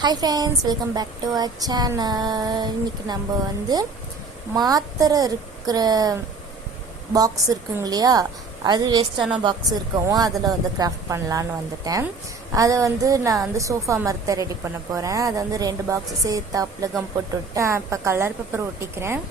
Hi friends, welcome back to our channel. இன்றைக்கி நம்ம மாத்திரை இருக்கிற பாக்ஸ் இருக்குங்க இல்லையா, அது வேஸ்டான பாக்ஸ் இருக்கவும் அதில் கிராஃப்ட் பண்ணலான்னு வந்துட்டேன். அதை நான் சோஃபா மரத்தை ரெடி பண்ண போகிறேன். அதை 2 பாக்ஸ் சேர்த்தாப்பில் கம் போட்டு விட்டு இப்போ கலர் பேப்பர் ஒட்டிக்கிறேன்.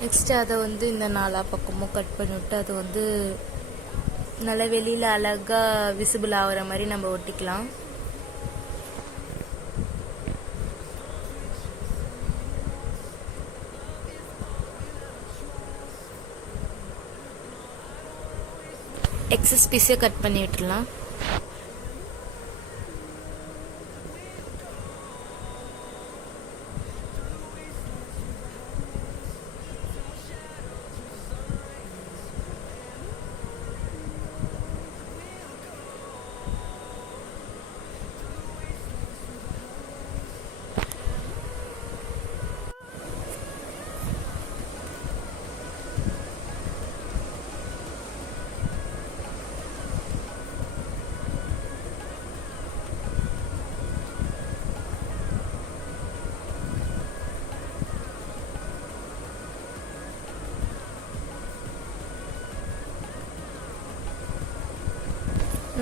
நெக்ஸ்ட்டு அதை இந்த 4 பக்கமும் கட் பண்ணிவிட்டு அது நல்லா வெளியில் அழகாக விசிபிள் ஆகிற மாதிரி நம்ம ஒட்டிக்கலாம். எக்ஸஸ் பீஸை கட் பண்ணி விட்டுடலாம்.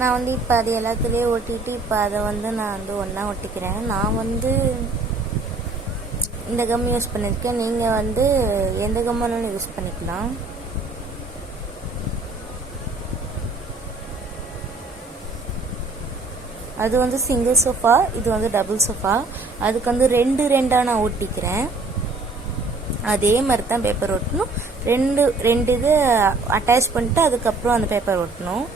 நான் இப்போ அது எல்லாத்துலேயே ஒட்டிட்டு இப்போ அதை நான் ஒன்றா ஒட்டிக்கிறேன். நான் இந்த கம் யூஸ் பண்ணியிருக்கேன். நீங்கள் எந்த கம் வேணாலும் யூஸ் பண்ணிக்கலாம். அது சிங்கிள் சோஃபா, இது டபுள் சோஃபா. அதுக்கு 2 நான் ஒட்டிக்கிறேன். அதே மாதிரி தான் பேப்பர் ஒட்டணும். ரெண்டு இது அட்டாச் பண்ணிட்டு அதுக்கப்புறம் அந்த பேப்பர் ஒட்டணும்.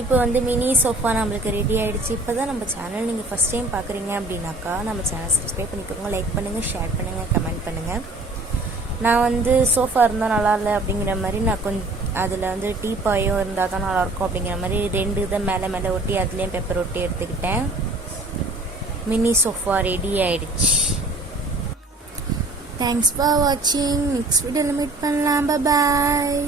இப்போ மினி சோஃபா நம்மளுக்கு ரெடி ஆகிடுச்சு. இப்போ தான் நம்ம சேனல் நீங்கள் ஃபஸ்ட் டைம் பார்க்குறீங்க அப்படின்னாக்கா நம்ம சேனல் சப்ஸ்கிரைப் பண்ணிக்கோங்க, லைக் பண்ணுங்கள், ஷேர் பண்ணுங்கள், கமெண்ட் பண்ணுங்கள். நான் சோஃபா இருந்தால் நல்லா இல்லை அப்படிங்கிற மாதிரி நான் அதில் டீப்பாயும் இருந்தால் தான் நல்லாயிருக்கும் அப்படிங்கிற மாதிரி 2 இதை மேலே ஒட்டி அதுலேயும் பேப்பர் ஒட்டி எடுத்துக்கிட்டேன். மினி சோஃபா ரெடி ஆகிடுச்சு. தேங்க்ஸ் ஃபார் வாட்சிங். நெக்ஸ்ட் வீடியோவில் மீட் பண்ணலாம். பாய்.